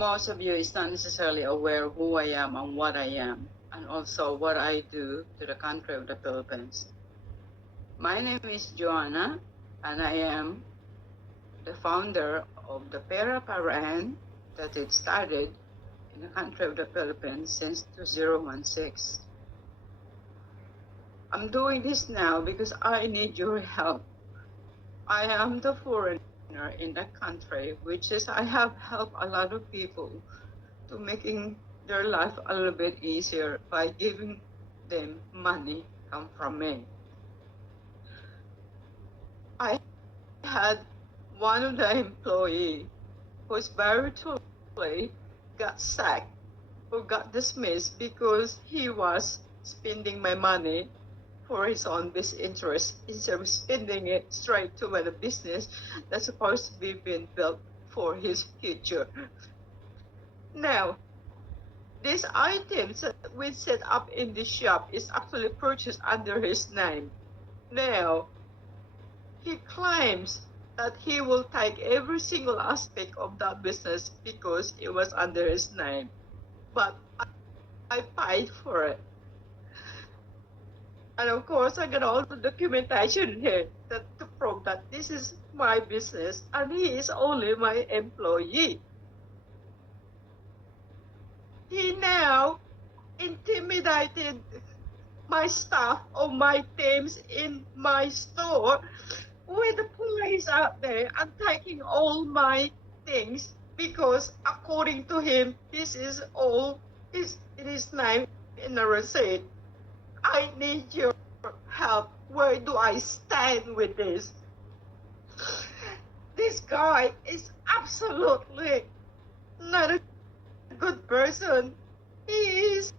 most of you is not necessarily aware who I am and what I am, and also what I do to the country of the Philippines. My name is Joanna, and I am the founder of the Pera Paraan that it started in the country of the Philippines since 2016. I'm doing this now because I need your help. I am the foreigner in the country, which is I have helped a lot of people to making their life a little bit easier by giving them money come from me. I had one of the employee who's very truly got sacked or got dismissed because he was spending my money for his own business interest instead of spending it straight to the business that's supposed to be being built for his future. Now, these items that we set up in the shop is actually purchased under his name. Now, he claims that he will take every single aspect of that business because it was under his name. But I paid for it. And of course, I got all the documentation here to prove that this is my business and he is only my employee. He now intimidated my staff or my teams in my store with the police out there and taking all my things because according to him, this is all in his name in the receipt. I need your help. Where do I stand with this? This guy is absolutely not a good person. He is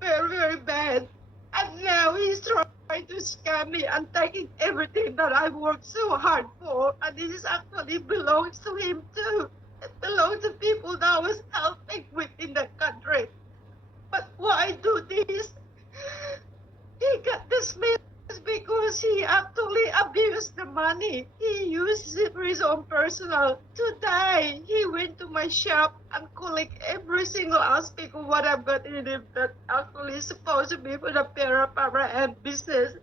very, very bad. And now he's trying to scam me and taking everything that I worked so hard for. And this is actually belongs to him too. It belongs to people that I was helping with in the country. But why do this? He got dismissed because he actually abused the money. He uses it for his own personal. Today, he went to my shop and collect every single aspect of what I've got in it that actually is supposed to be for the Pera Paraan business.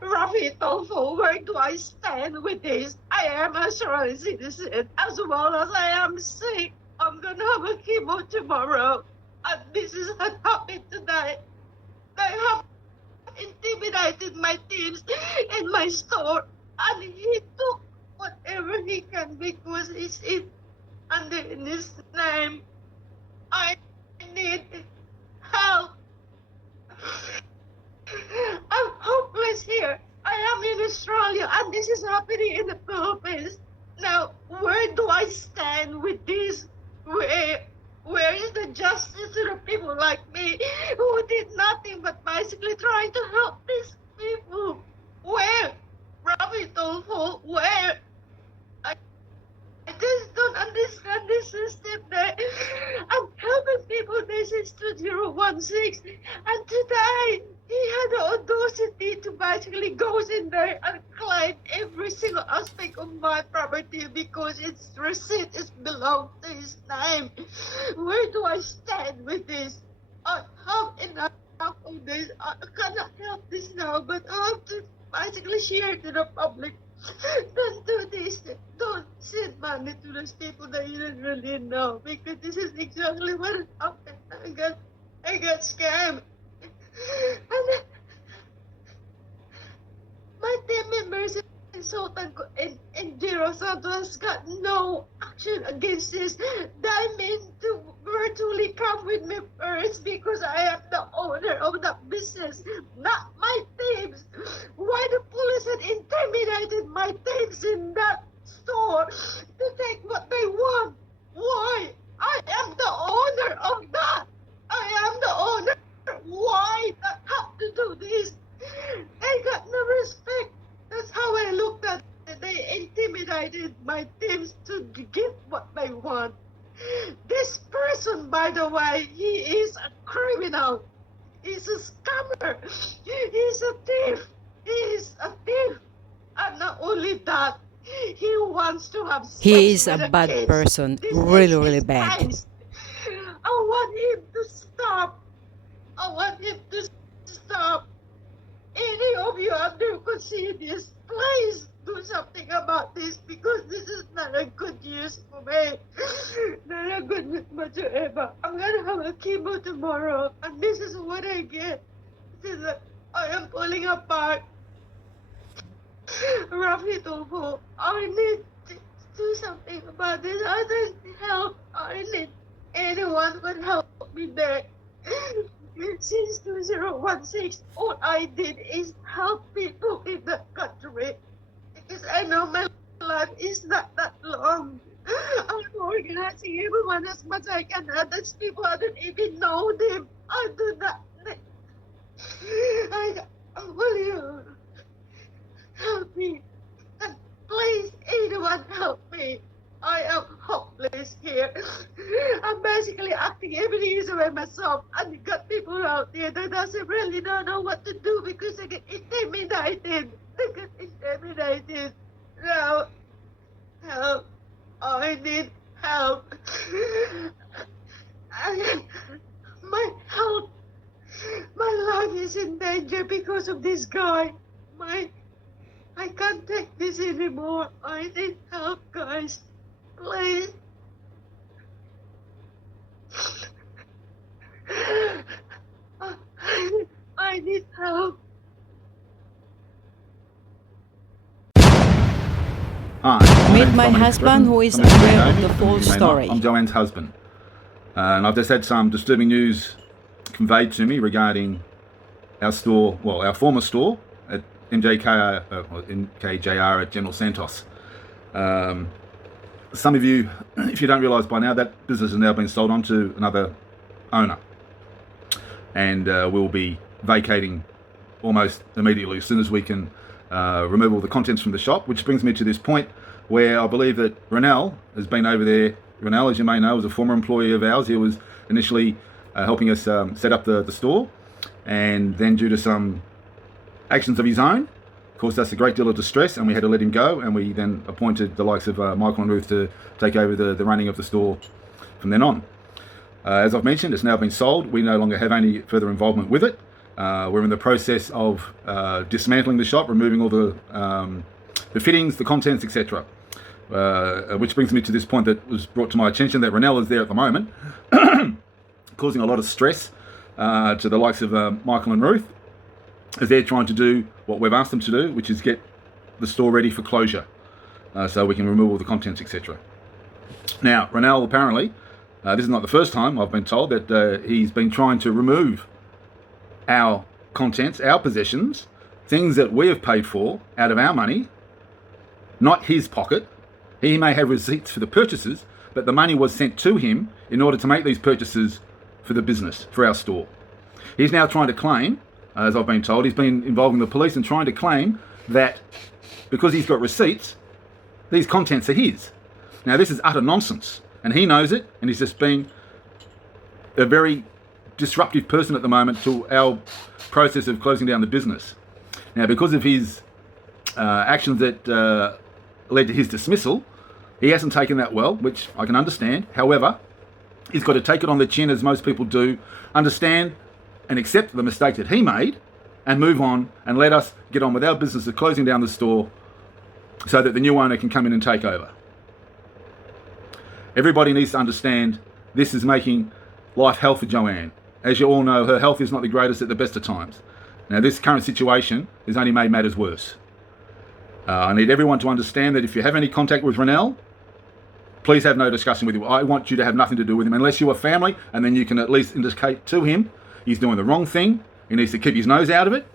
Raffy Tulfo, where do I stand with this? I am a Australian citizen as well as I am sick. I'm gonna have a chemo tomorrow. And this is what happened today. They have intimidated my teams in my store, and he took whatever he can because it's under his name. I need help. I'm hopeless here. I am in Australia, and this is happening in the Philippines. Now, where do I stand with this? Where is the justice to the people like me who did nothing but basically trying to help these people? Where? Raffy Tulfo, where? I just don't understand this system there. I'm helping people this is 2016 and today he had the audacity to basically go in there and claim every single aspect of my property because its receipt is belongs to his name. Where do I stand with this? I have enough of this. I cannot help this now, but I have to basically share to the public. Don't do this. Don't send money to those people that you don't really know because this is exactly what happened. I got scammed. And my team members in General Santos got no action against this. They mean to virtually come with me first because I am the owner of the business, not my teams. Why the police had intimidated my teams in that store to take what they want? Why? I am the owner of that. I am the owner. Why they have to do this? They got no respect. That's how I looked at it. They intimidated my teams to get what they want. This person, by the way, he is a criminal. He's a scammer. He's a thief. He is a thief. And not only that, he who wants to have He sex is a with the bad kids. person, This really, is really his bad. eyes. I want him to stop. I want him to stop. Any of you out there could see this, please do something about this, because this is not a good news for me. Not a good news whatsoever. I'm gonna have a chemo tomorrow, and this is what I get. I am pulling apart. Raffy Tulfo, I need to do something about this. I need help. I need anyone would help me there. Since 2016, all I did is help people in the country, because I know my life is not that long. I'm organizing everyone as much as I can. Others people, I don't even know them. I do not. Will you help me? And please, anyone help me. I am hopeless here. I'm basically acting everything is by myself, and you got people out there that doesn't really don't know what to do because they get intimidated. They get intimidated. Now, help. I need help. My health, my life is in danger because of this guy. I can't take this anymore. I need help, guys. Please. I need help. Hi, Meet my husband, who is aware of the full story. I'm Joanne's husband, and I've just had some disturbing news conveyed to me regarding our store, well, our former store at MKJR at General Santos. Some of you, if you don't realise by now, that business has now been sold on to another owner, and we'll be vacating almost immediately as soon as we can remove all the contents from the shop, which brings me to this point where I believe that Ronell has been over there. Ronell, as you may know, was a former employee of ours. He was initially helping us set up the store, and then due to some actions of his own, caused us a great deal of distress, and we had to let him go, and we then appointed the likes of Michael and Ruth to take over the running of the store from then on. As I've mentioned, it's now been sold. We no longer have any further involvement with it. We're in the process of dismantling the shop, removing all the fittings, the contents, etc. Which brings me to this point that was brought to my attention, that Ronell is there at the moment, causing a lot of stress to the likes of Michael and Ruth, as they're trying to do what we've asked them to do, which is get the store ready for closure, so we can remove all the contents, etc. Now, Ronell apparently, this is not the first time I've been told that he's been trying to remove our contents, our possessions, things that we have paid for out of our money, not his pocket. He may have receipts for the purchases, but the money was sent to him in order to make these purchases for the business, for our store. He's now trying to claim, as I've been told, he's been involving the police and trying to claim that because he's got receipts, these contents are his. Now, this is utter nonsense, and he knows it, and he's just been a very disruptive person at the moment to our process of closing down the business. Now, because of his actions that led to his dismissal, he hasn't taken that well, which I can understand. However, he's got to take it on the chin, as most people do, understand and accept the mistake that he made, and move on and let us get on with our business of closing down the store so that the new owner can come in and take over. Everybody needs to understand this is making life hell for Joanne. As you all know, her health is not the greatest at the best of times. Now, this current situation has only made matters worse. I need everyone to understand that if you have any contact with Ronell, please have no discussion with him. I want you to have nothing to do with him, unless you are family, and then you can at least indicate to him he's doing the wrong thing. He needs to keep his nose out of it,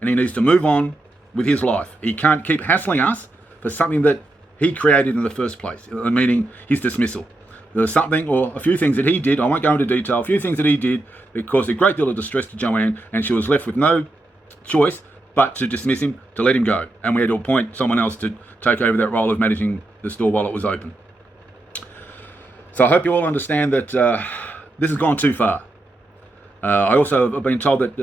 and he needs to move on with his life. He can't keep hassling us for something that he created in the first place, meaning his dismissal. There was something, or a few things that he did, I won't go into detail, a few things that he did that caused a great deal of distress to Joanne, and she was left with no choice but to dismiss him, to let him go. And we had to appoint someone else to take over that role of managing the store while it was open. So I hope you all understand that this has gone too far. I also have been told that,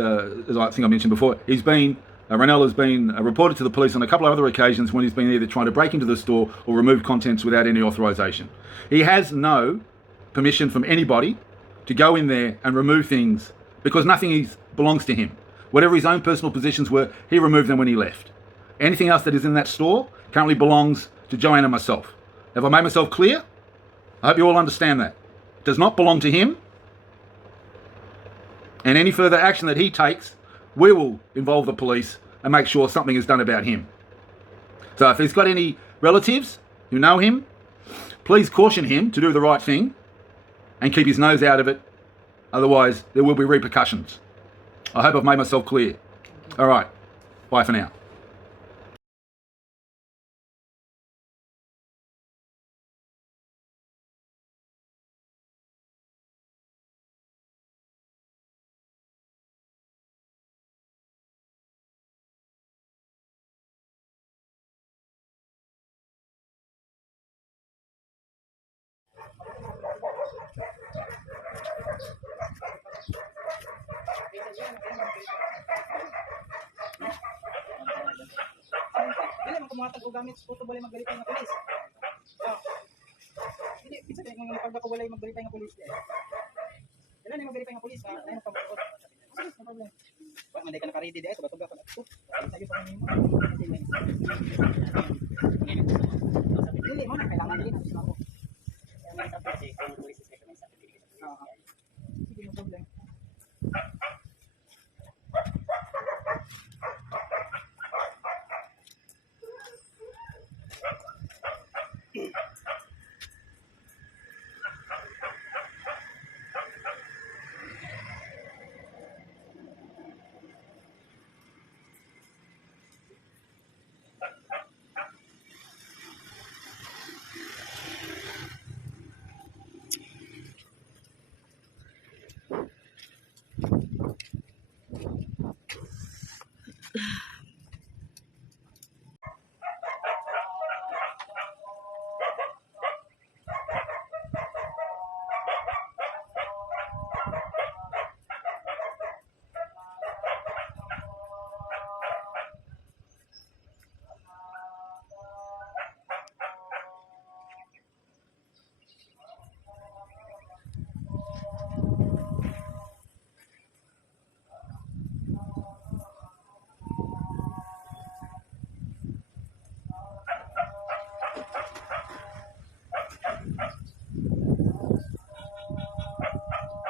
as I think I mentioned before, he's been Ronell has been reported to the police on a couple of other occasions when he's been either trying to break into the store or remove contents without any authorization. He has no permission from anybody to go in there and remove things because nothing belongs to him. Whatever his own personal positions were, he removed them when he left. Anything else that is in that store currently belongs to Joanne and myself. Have I made myself clear? I hope you all understand that. It does not belong to him. And any further action that he takes, we will involve the police and make sure something is done about him. So if he's got any relatives who know him, please caution him to do the right thing and keep his nose out of it. Otherwise, there will be repercussions. I hope I've made myself clear. All right. Bye for now. Dili man kumuhatag og gamit sa walay magbalita nga pulis. Dili bisa kay mga pagka walay magbalita nga pulis. Dili ni magbalita nga pulis, ay na pagkot. No problem. Wag man day ka naka-ready di ay sugat ka na. Tayo pa kanimo. Dili mo na kailangan din ang sinabi. Kaya may tapos kung pulis sa may sa dili. Sige no problem.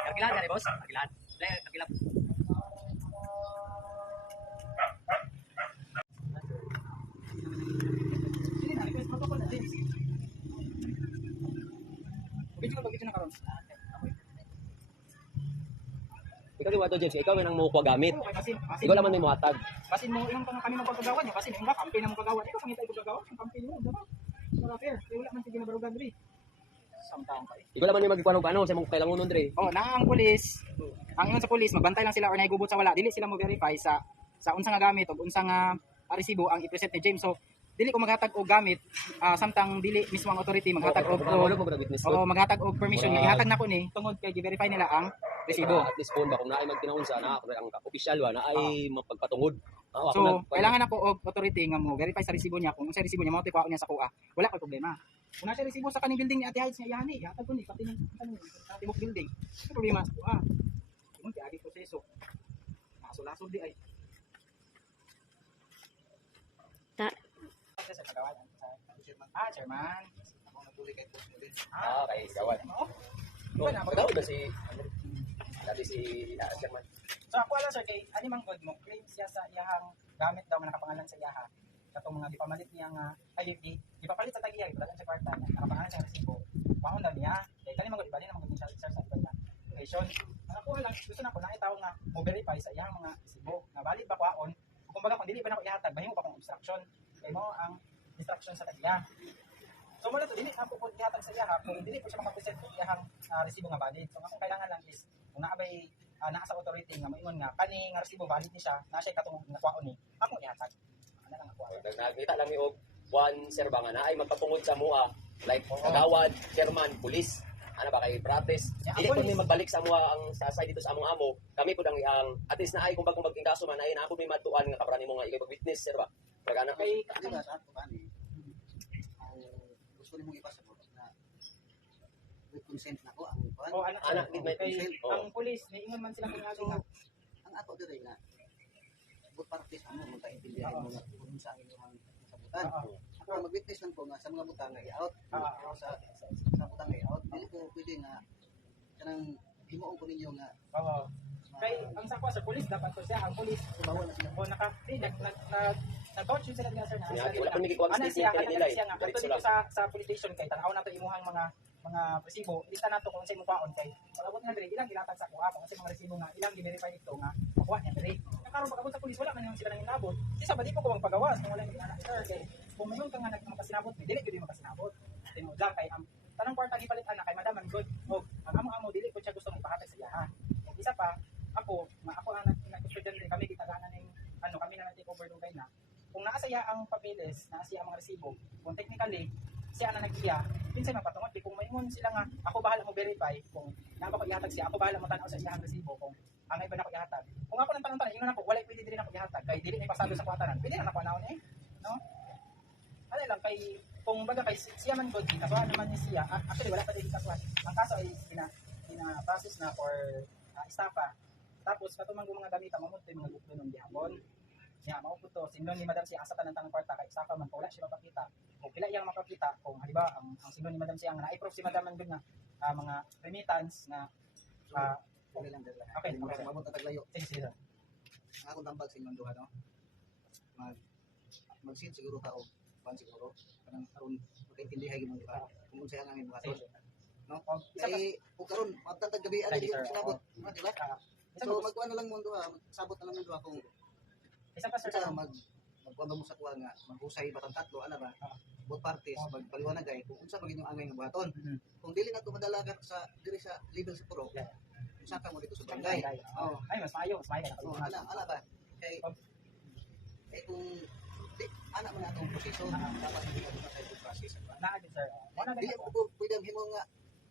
Kagilan dari bos, kagilan. Kagilan. Ini na request protocol na din. Begitu na karon. Ikaw di mo ato, James. Ikaw yung mo kuha gamit. Ikaw naman yung muhatag. Kasi mo ilang kami magpagagawa niyo kasi yung campaign na magpagawa. Ikaw pangitay ko gagawa, yung campaign mo, diba? Wala fair. Wala man sige na barugan diri. Samtang pa. Ikaw naman yung magkuha ng ano sa mong kailangan nun, Dre. Oh, na ang pulis. Ang ingon sa pulis, magbantay lang sila or nahigubot sa wala. Dili sila mo verify sa unsa nga gamit o unsa nga resibo ang i-present ni James. So dili ko maghatag og gamit samtang dili mismo ang authority maghatag og maghatag og permission nga ihatag nako ni tungod kay gi-verify nila ang resibo. At least phone ba kung naay magtinahon sa na ang official wa naay mapagpatungod. So kailangan ako og authority nga mo verify sa resibo niya kung unsa resibo niya mo ti niya sa kuha. Wala kay problema. Kung nasa resibo sa kaning building ni Ate Heights niya yani ihatag ko ni pati ning timok building. Ano problema sa kuha? Kung ti agi proseso. Laso-laso di ay. Chairman. Ako nagpuli kay Boss Muli. Okay, gawan. Pagdaw ba si dati si Chairman. So ako ala sir kay ani mang god mo claim siya sa iyahang gamit daw nga nakapangalan sa iyaha. Katong mga gipamalit niya nga ay gipapalit sa tagiya ibadan sa kwarta niya nakapangalan sa resibo. Paon daw niya. Kay kani mang god ibali na mang sir sa ibadan. Location. Ako lang gusto na ko na itaw nga mo verify sa iyang mga resibo. Na valid ba kwaon? Kung baga kung dili pa na ko ihatag bahimo pa kong instruction. Kay mo ang instruction sa tagiya. So mula to dili ako pud ihatag sa iyaha kung dili po siya makapresent og iyang resibo nga valid. So akong kailangan lang is kung naabay naa sa authority nga moingon nga kani nga resibo valid ni siya na siya katong nakwaon ni ako ihatag. Ana lang ako. Nagkita lang ni og one sir ba nga naay magpatungod sa mua like kagawad, chairman, pulis. ano ba kay practice. Dili ko may magbalik sa mga ang sa side dito sa among amo. Kami pud ang at least na ay kung bagong kaso man ay na ako may matuan nga kaprani mo nga ikay witness sir ba. Kaya Kay Di ba sa ato kani? Ang gusto nimo ipasa mo na with consent na ko ang kuan. oh anak Anak, di ba, kay oh. ang pulis niingon man sila kung So, nga ang ato dire na both parties amo mo kaintindihan mo nga kung sa inyong kasabutan. Ako mag-witness lang ko nga sa mga butang nga i-out. Sa butang nga i-out, dili ko pwede nga kanang himuon ko ninyo nga oo. Kay ang sakwa sa pulis dapat ko siya ang pulis bawal na sila. o nag-vouch yun sila sir na wala pa nagikuha ano statement siya kay nila. siya nga Diretso dito lang. sa police station kay tanaw na to imuhang mga resibo lista nato kung sa imong kwaon kay palabot nga diri ilang gilatag sa kuha kung sa mga resibo nga ilang gi-verify ito nga makuha niya diri karon pag abot sa pulis wala man yung sila nang inabot isa ba di ko ang pagawas kung wala ni anak sir kay kung mayon ka nga nagmakasinabot ni dili gyud makasinabot tinuod lang kay ang tanang kwarta gipalit ana kay madam good og ang amo dili ko siya gusto ipahatag sa iya ha isa pa ako ang nag-student din kami gitaganan ning kami na take over dugay na kung naa saya ang papeles naa siya ang mga resibo kung technically siya na nagsiya pinsan man patungot kung maingon sila nga ako bahala mo verify kung naa ba ko ihatag siya ako bahala mo tan-aw sa iyang resibo kung ang iba na ko ihatag kung ako nang tanong ingon ako wala pwede diri na ko ihatag kay dili may pasado sa kwatanan pwede na ko anaon no ano lang kay kung baga kay siya man good kasuhan naman niya siya actually wala pa din kasuhan ang kaso ay process na for estafa tapos katumang mga gamit ang mamut mga gugdo ng gihapon niya mao puto sino ni madam siya asa tanang tanang kwarta kay estafa man wala siya mapakita kung pila iyang makakita kung halimbawa ang sino ni madam siya nga na-approve si madam man gud nga mga remittance na Okay lang dere. Okay, Okay, okay. mabot na taglayo. sige Ako tambag sa inyong duha no. Mag-sin siguro ka o pan siguro kanang aron makaintindihan gyud mo duha kung unsay ang aming buhaton. No? Kay kung karon matatag gabi ana Sige, gyud sir. sinabot, di ba? So magkuha na lang mo duha, sabot na lang mo duha kung isa pa sir sa magkuha mo sa kuha nga maghusay batang tatlo ana ba? Both parties magpaliwanagay kung unsa maging yung angay nga buhaton. Kung dili na to madala sa diri sa level sa puro. Usaka mo dito sa barangay. Oh. ay mas maayo na So, ana ba? Kay kung di ana man atong proseso, dapat hindi ka sa itong process. naa gid sir wala Dili na ko pwede himo nga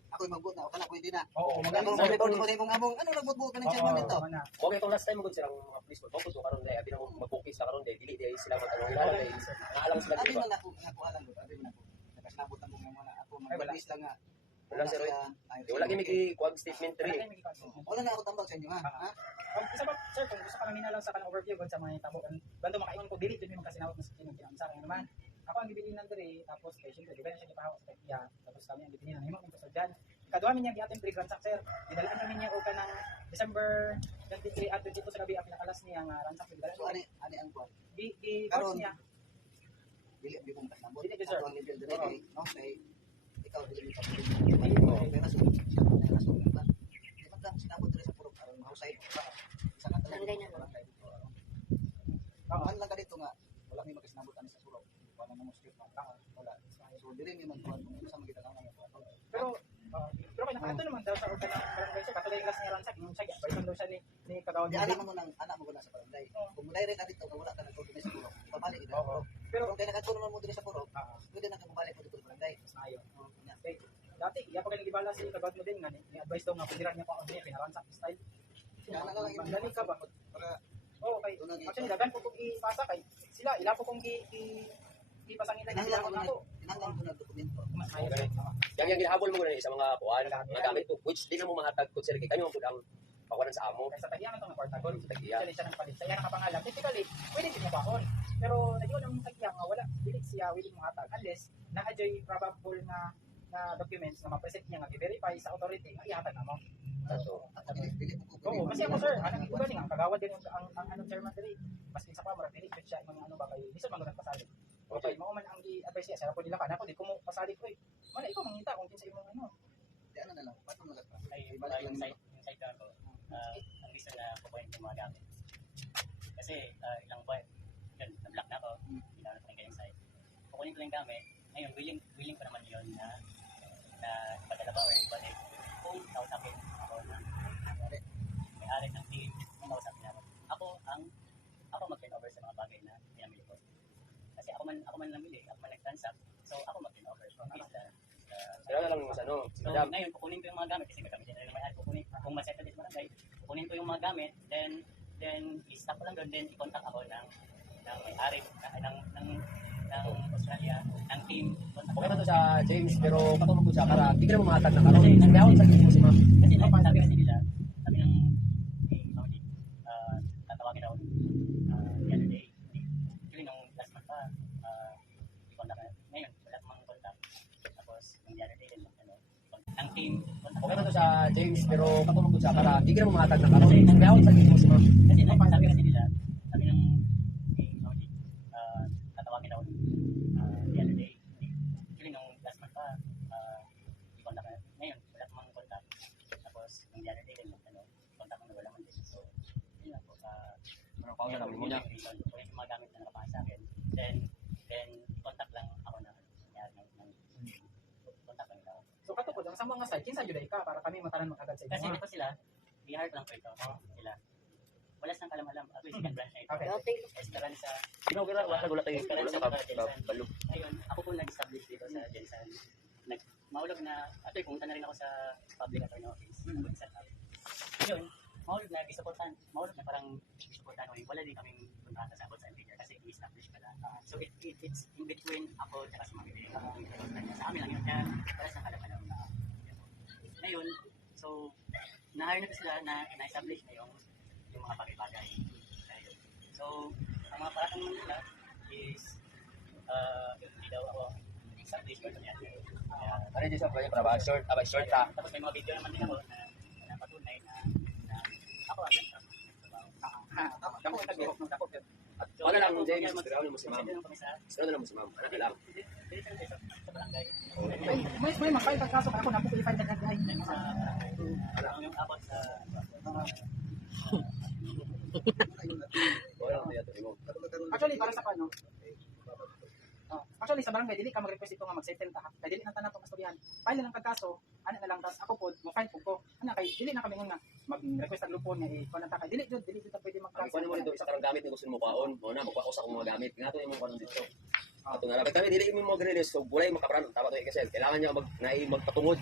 ako magbot na o kana pwede na. oo Magano magaling mo sir mo mo among ano nagbot ka ng chairman nito. Okay kung last time mo silang mga police mo ko karon dai abi na mo mag-focus karon dai dili dai sila matanaw ilala dai naalang sila Abi diba. man ako alam ko, abi man ako. Nakasnabot ang mga ako mag-release lang nga. Wala sir wala gyud mi kuwag statement diri. Wala na ako tambal sa inyo ha. Ha? Isa pa sir kung gusto ka namin lang sa kanang overview gud sa mga tabo bando makaingon ko dili jud mi makasinawat na sa kinong kinamsa naman ako ang gibilin ng diri tapos kay syempre di ba na siya gipahawas kay iya tapos kami ang gibilin ng himo ng kasudyan kaduha min niya giatin pre-ransack sir didalaan namin niya og kanang December 23 at 22 sa gabi ang pinakalas niya nga ransack So didalaan ani ang kuan. di Karon, niya Dili ko kasabot. Dili, sir. Ang level dire kay no kay ikaw dili ka. Oo. Pero so siya na rason ba. Di ba lang sinabot dire sa puro karon mahusay. Sa katalan barangay dito. Man lang ka dito nga wala mi makasinabot ani sa puro. Wala na mo strip na wala. So dili mi man kuan kung sa magita lang nga. pero kay nakato naman daw sa organ ng barangay sir katulad yung last niya ransack yung siya balikan daw siya ni kagawad Di alam mo nang anak mo ko na sa barangay. Kung mo direct dito wala ka na ko sa puro. Pabalik ida. Pero kung kaya nakatulong mo dire sa puro, pwede na ka bumalik mo dito sa barangay. ayo okay dati iya pa kay gibala si kagawad mo din nga ni advice daw nga piliran niya pa niya pinaransack style dali ka ba Para okay actually dagan ko kung ipasa kay sila ila ko kung ipasangin na nila ako tinanggal ko na dokumento. mas ayo Yang ginahabol mo na sa mga kuan nga gamit ko which di na mo mahatag ko sir kay kanyo mo ang pakuan sa amo. sa tagiyan ng kwarta gol Sa tagiyan. siya ng palit siya nakapangalan typically pwede din mabahon pero nagyon ang tagiyan nga wala dili siya willing mo hatag unless na-adjoy probable na documents na ma-present niya nga i-verify sa authority nga ihatag na mo. So, Ako dili mo ko. Oo, kasi ako sir, anong iba nga kagawad din ang chairman diri. Maski sa kamera dili jud siya mga ano ba kay bisan man nagpasalig. Okay, mao man ang gi-advise siya, ko nila kana ko di ko mo pasalig ko. Wala ikaw mangita kung kinsa imong ano. Di ano na lang, pato na lang. Ay, Ibalik yung lang side ko, ang reason na kukunin ko mga gamit. Kasi ilang buwan, yun, na-block na ako, ginamit ko yung side. Kukunin ko yung gamit, ngayon, willing ko naman yun na ipadala ba or ibalik. Kung kausapin ako na may-ari ng team, kung kausapin niya ako. Ako mag-turnover sa mga bagay na pinamili ko. Kasi ako man namili, ako man nag-transact, so ako mag-turnover. So, Pero na lang sa ano, si So, madam. ngayon, kukunin ko yung mga gamit kasi kami din rin may kukunin. Kung masettle din barangay, kukunin ko yung mga gamit, then i-stop ko lang doon, then i-contact ako ng may-ari, ng Australia, ng team. Okay ba to sa James, pero patulog ko siya para hindi ka na mamatag na karon. Kaya ako sa mo si ma'am. Kasi sabi kasi nila, sabi ng Maudi, tatawagin daw the other day. Actually, nung last month pa, i-contact na. Ngayon, wala kumang contact. Tapos, yung the other day, ng team. Okay ba to sa James, pero patulog ko siya para hindi ka na mamatag na karon. Kaya ako sa mo si ma'am. Kasi sabi kasi nila, sabi ng Maudi, tatawagin daw the other day. Actually, nung last month pa, i-contact na. Ngayon, wala kumang contact. Tapos, yung the other day, contact mo na wala man din. So, yun lang po. Pausa lang muna. Reason, kung yung mga gamit na nakapasa sa akin, then contact lang ako na contact lang ako. So katupod ang sa mga site, kinsa jud ka para kami matanan agad sa Kasi inyo. ito sila, i-hard lang po ito. Sila. Wala silang kalam-alam. Ako yung second branch na ito. Okay. Estaran sa... Wala gulat tayo balo. Ayun, ako po nag-establish dito sa Jensen. Maulog na, ito pumunta na rin ako sa public attorney office. Set up. Ayun, maulog na, maulog na parang isuportahan ko. Wala din kaming kontrata sa outside leader kasi i-establish pala. So it's in between ako at sa mga bidin. Sa amin lang yun. Kaya wala silang kalam-alam. Ngayon, so, na-hire na sila na-establish na yung mga bagay-bagay. Ayun. So, ang mga paratang nila is hindi daw ako establish ko niya. Ano din sa project para short ta. Tapos may mga video naman din ako na patunay na ako ang nagtapos. Wala lang James, pero mo si ma'am. Kami sa Sunod na mo si ma'am. Ano ka lang. sa barangay. May mag-file kag kaso ako na po i-file kag ay. Yung abot sa Wala lang tayo mo. Actually para sa kano. Actually sa barangay dili ka mag-request ito nga mag-settle ta. Kay dili na tanan tong istoryahan. File na lang kag kaso, ana na lang tas ako pod mo file ko. Ana kay dili na kami nga mag-request ang lupon nga i-konanta kay dili jud ta pwede Ang kuno mo dito sa karang gamit ni gusto mo kaon, mo na magkuha sa mga gamit. Ngato yung mga kanon dito. Ato na dapat kami dili mo mag-release so bulay makaprano tama to ikasel. Kailangan niya magpatungod.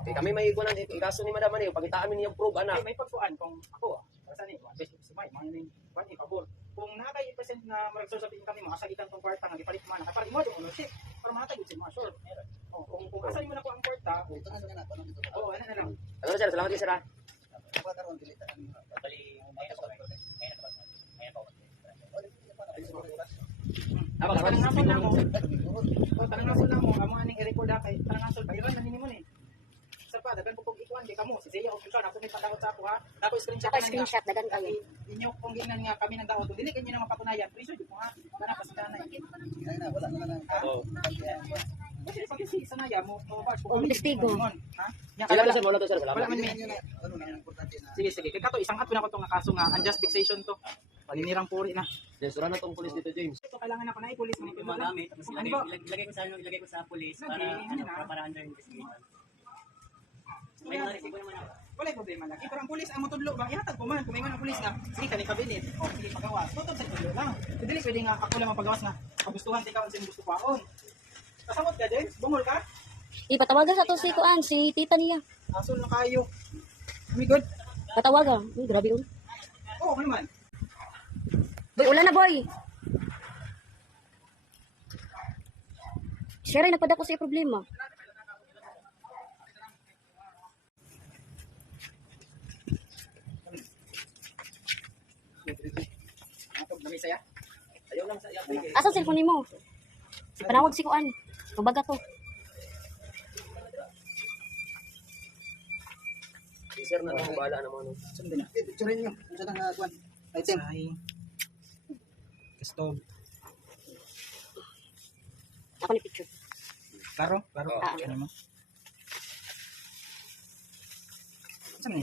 Okay, kami may kunan dito ikaso ni madam ani pakitaan mi niyo proof ana. may pagsuan kung ako para sa ni best si May mga ni pabor. Kung nakay present na mag-resolve kami mo asagitan tong kwarta nga gipalit mo na kapalit mo yung ownership para matay gud mo sure. Kung asahin mo na ko ang kwarta, ano na lang. Ano sir, salamat din sir. bali may ako. Tanangasol na mo. Tanangasol na mo amo aning i-record kay tanangasol pa ilan na nimo ni. Sa pa dagan ko ikuan kay kamo si Zia official ako may padaot sa ako ha. Tapos screenshot dagan kayo. Inyo kung ginan nga kami nang daot dili kanyo na mapatunayan. Please jud mo ha. Kana pa sa kanay. Wala na lang. Oo. Kasi pag si sanaya mo batch ko Testigo. ha. Sila to sir, wala to sir, Wala salamat. man may. Sige sige. Kay kato isang ato na ko tong kaso nga unjust fixation to. Palinirang puri na. Yes, sura na tong pulis dito James. Ito kailangan ako na i-police mo Yung mga gamit, tapos ilagay ko sa police para under investigation. May mga resibo naman ako. Wala problema lang. Pero ang pulis ang motudlo ba? Ihatag ko man kung may mga pulis nga. Sige kani kabinet. O sige pagawas. Tutod sa tudlo lang. Dili pwede nga ako lang mapagawas nga. Kagustuhan ti ka unsa gusto kwaon. Kasamot ka din? Bungol ka? Patawagan sa to si Kuan, si tita niya. Asul na kayo. Kami good? Patawagan. Uy, grabe yun. Oo, okay man. Boy, ulan na boy. Siya rin nagpadako sa problema. Atog na may saya. Ayaw lang sa iyang bigay. Asa cellphone mo? Panawag si Kuan. Mabaga to. Sir na lang bahala na mo no. Sundin na. Picturein nyo. Kung saan ang kuwan. Item. Stove. Ako ni picture. Klaro? Klaro? Oo. Ano mo? Saan ni?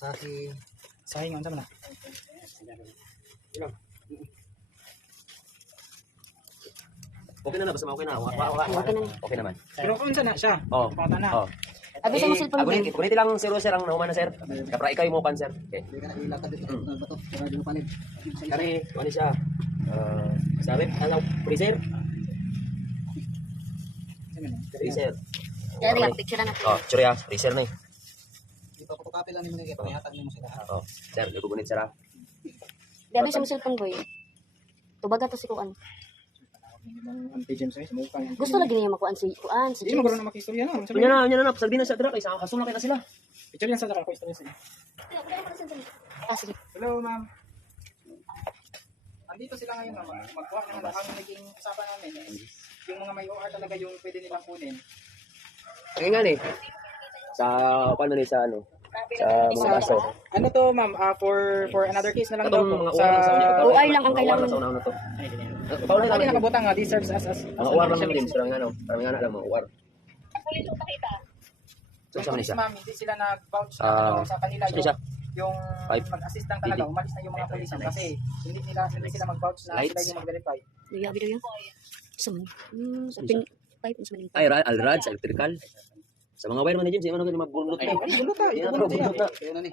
Sahi. Sahi nga, saan na? Ilang. Okay na basta okay na. Okay naman. Pero kung saan na siya? Oh. Pangata na. Oh. Abis mo cellphone mo. Kuniti lang sir ang nauma na sir. Kapra ikaw mo pan sir. Okay. Hindi ka na ilatag dito. Bato. Para di mo palit. Kani, ano siya? Sabi, ano, freezer? Freezer. Kaya rin, picture na Oh, Churya, freezer na eh. Ipapatupapil lang nimo kay panghatag nimo sila. Oh, sir, nagubunit sir ha. Dito sa cellphone ko eh. Tubaga to si Kuan. Auntie James ay sumukang. Gusto lagi niya makuan si Kuan, si Hindi mo James. ganoon makistorya no. Yan na, pasalbi na sa dra, kaysa kasulak na sila. Picture yan sa dara ko istorya sa inyo. Ah, sige. Hello, ma'am. Andito sila ngayon, ma'am. Magkuha na ang naging usapan namin. Yung mga may OR talaga yung pwede nilang kunin. Ang nga ni. Sa paano ni sa ano? Sa mga kaso. Ano to, ma'am? For another case na lang daw Atong po. mga Sa OR lang ang kailangan. Sa una na to. Paano Hindi na nakabutang nga. This serves as mga UR lang din, pero ano, parang nga lang mga UR. So sa police, Manisa. ma'am, hindi sila nag-vouch sa kanila Isa. yung mag-assist lang talaga. Umalis na yung mga police kasi hindi sila mag-vouch na Lights. sila yung mag-verify. Luya video yan. Sa man. Sa pin pipe sa man. Ay, Alrad, sa electrical. Sa mga wire man ni James, yung ano ganun magbunot na. Bulot ta, Yan ibulot na, siya. bunot na. Kaya na ni.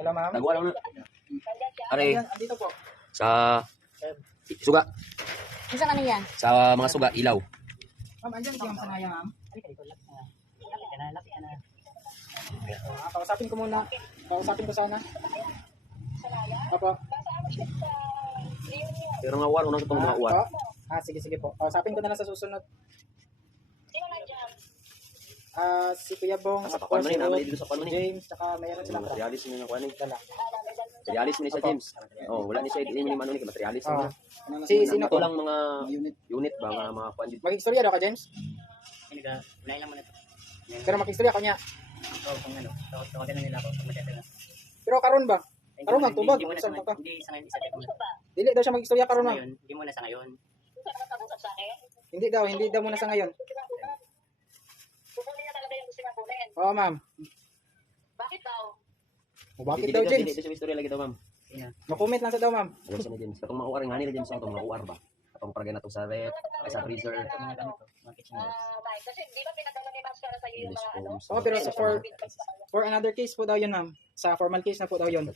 Hello, ma'am. Taguan lang na. Are, Ayan, andito po. sa suga, Isa ka yan. sa mga suga, ilaw. Ma'am, andyan si Ma'am Sanaya, ma'am. Lapit ka na. Kausapin ko muna. Kausapin ko sana. Opo. Pero mga UR, unang itong mga UR. Sige po. Kausapin ko na lang sa susunod. Si Kuya Bong, Sa of pakuan course, man si dito sa pakuan man James, tsaka mayroon silang Materialis mo yung kuan ni. dala. Materialis mo ni sa James. Oh, wala ni siya ini ni Mano ni materialis Ah. mo. Sino Ito po? lang mga unit ba mga kuan dito. Mag-istorya daw ka, James? Hindi ka, unahin lang muna ito. Pero mag-istorya ka niya. Oo, kung ano, tawagan na nila ako, kung matyaga na. Pero karon ba? Karon magtubag. Hindi muna Saan ka? hindi sa ngayon, isa tayo muna. Dili daw siya mag-istorya Sa karon, ma'am. ngayon, hindi muna sa ngayon. Hindi daw muna sa ngayon. Oo, ma'am. Bakit daw, James? Dito sa istorya lagi daw, ma'am. Mag-comment lang sa daw, ma'am. Alam sa ni James. Katong mga UR nga nila James sa mga UR ba. Katong parang na to sa rep, ay sa freezer. Mga gamit ko, mga kitchen gloves. Oo, pero for another case po daw yun, ma'am. Sa formal case na po daw yun.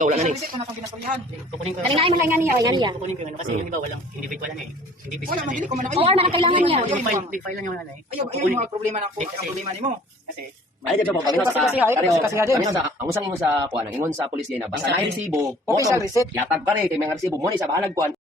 Wala na ni. Reset na itong ginastoryahan. Kukunin ko. Dali nga, malay nga niya, ay nga niya. Kukunin ko yun kasi yung iba walang individual na eh. Hindi business Wala, na magili eh. ko man na Oo, man ang kailangan niya. Big file lang yung ano eh. Ayaw mga problema na ang problema nimo. Kasi Ay, dyan po, pagino Kasi ay, kasi James. pagino sa, ang usang ingon sa kuan, ang ingon sa pulis gay na, basta na resibo, Official receipt. yatag ka rin, kay mga resibo, mo ni sa bahalag kuan,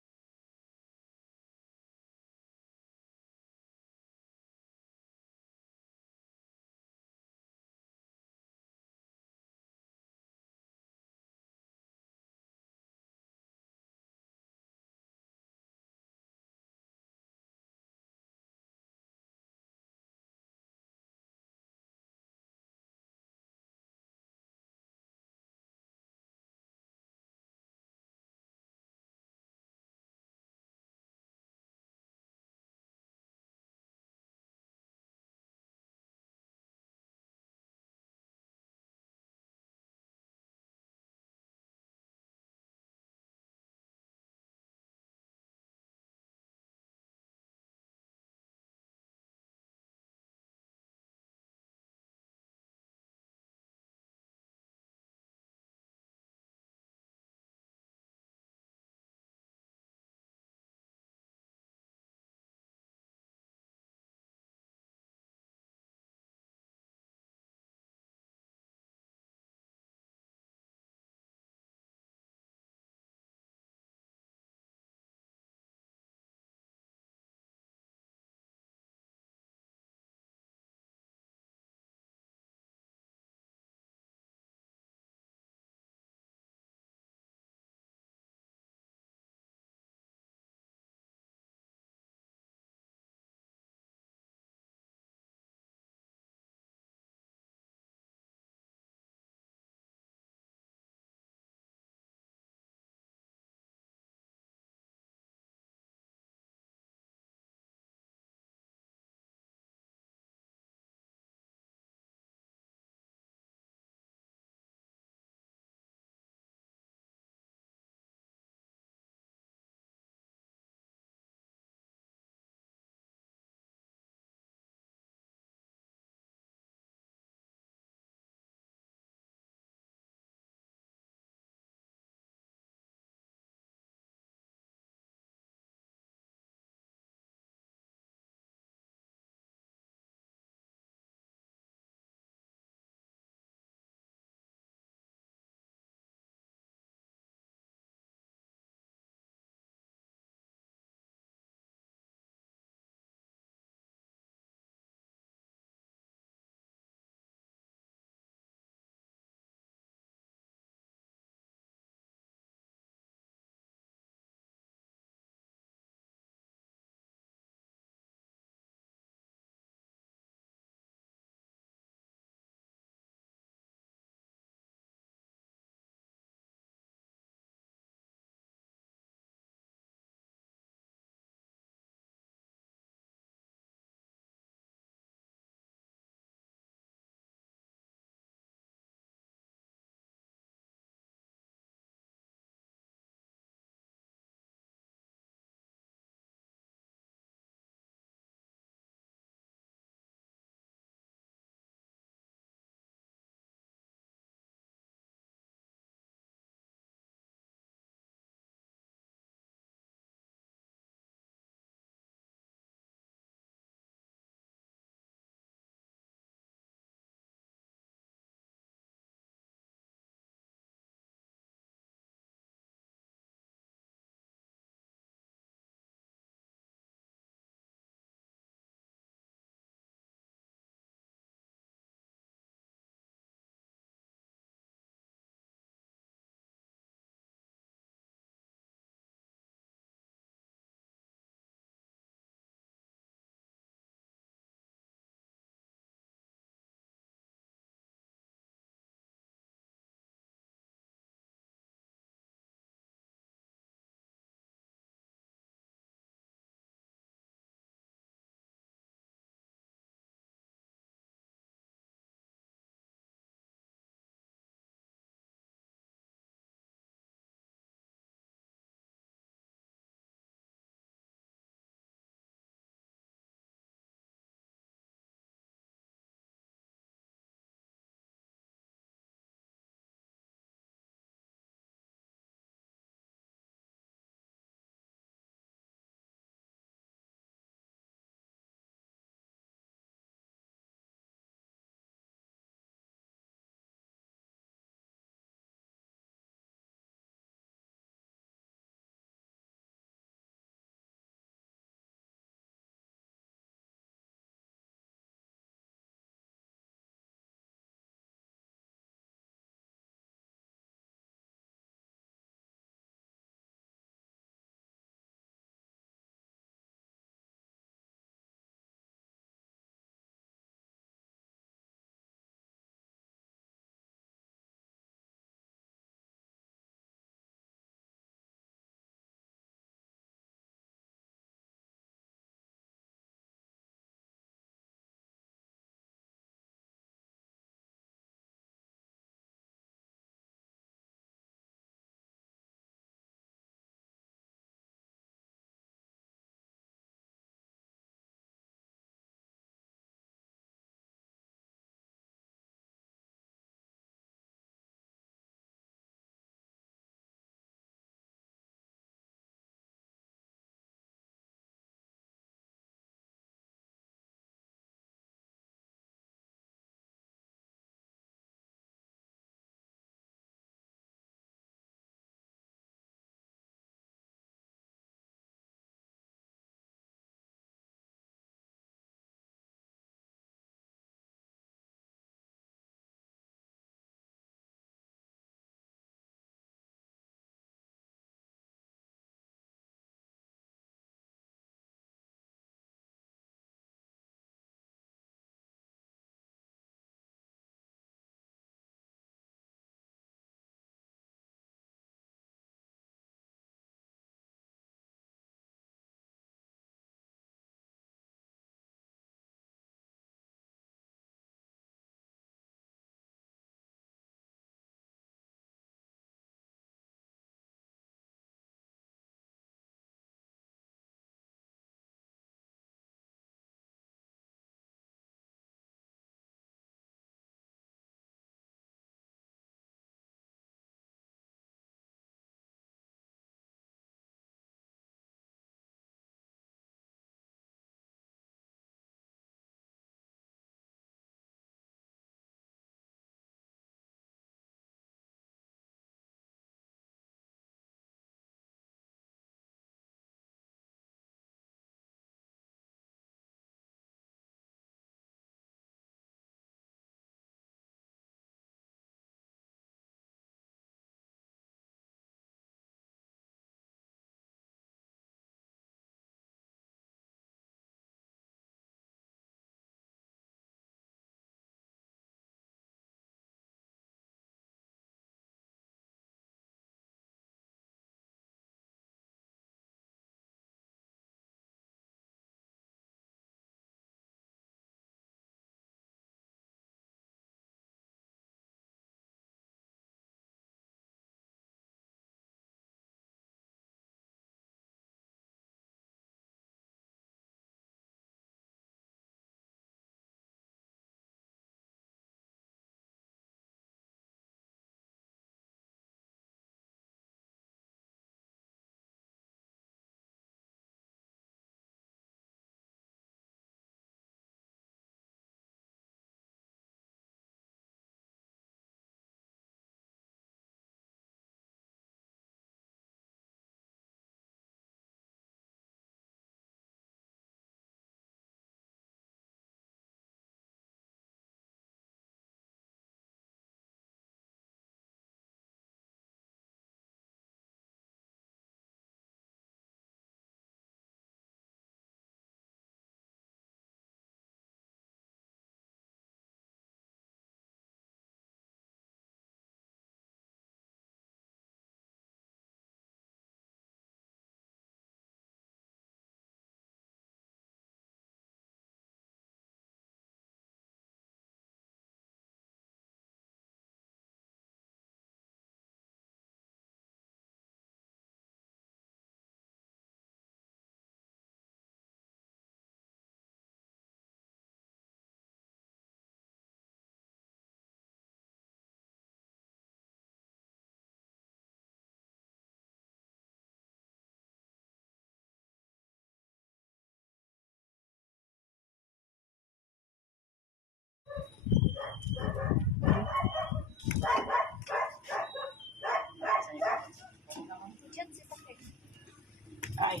Ay,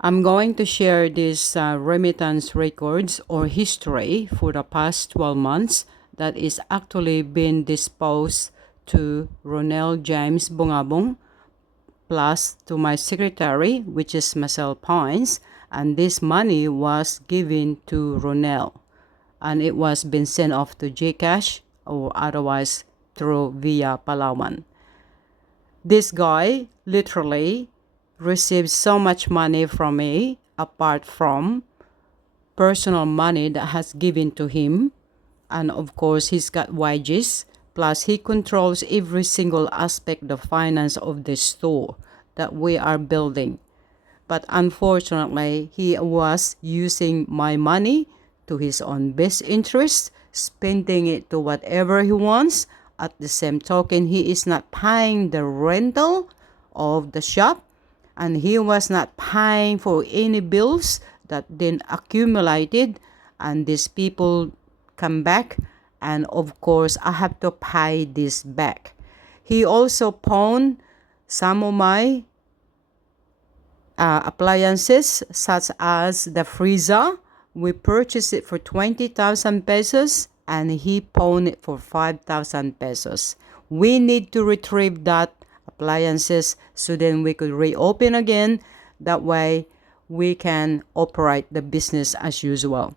I'm going to share this remittance records or history for the past 12 months that is actually been disposed to Ronel James Bungabong plus to my secretary, which is Marcel Pines, and this money was given to Ronel, and it was been sent off to Gcash or otherwise through via Palawan. This guy literally received so much money from me apart from personal money that has given to him, and of course he's got wages, plus he controls every single aspect of finance of the store that we are building. But unfortunately, he was using my money to his own best interest, spending it to whatever he wants. At the same token, he is not paying the rental of the shop, and he was not paying for any bills that then accumulated, and these people come back, and of course I have to pay this back. He also pawned some of my appliances, such as the freezer. We purchased it for 20,000 pesos and he pawned it for 5,000 pesos. We need to retrieve that appliances so then we could reopen again. That way we can operate the business as usual.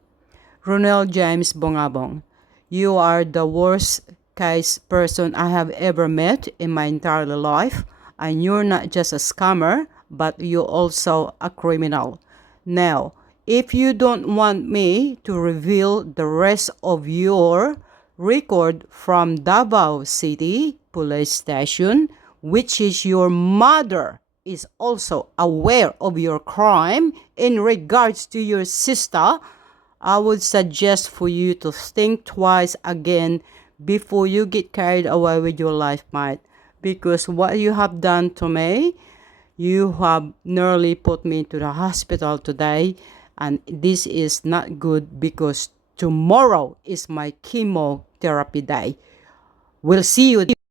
Ronel James Bongabong, you are the worst case person I have ever met in my entire life, and you're not just a scammer, but you're also a criminal. Now, if you don't want me to reveal the rest of your record from Davao City Police Station, which is your mother is also aware of your crime in regards to your sister, I would suggest for you to think twice again before you get carried away with your life, mate. Because what you have done to me, you have nearly put me to the hospital today, and this is not good because tomorrow is my chemotherapy day. We'll see you.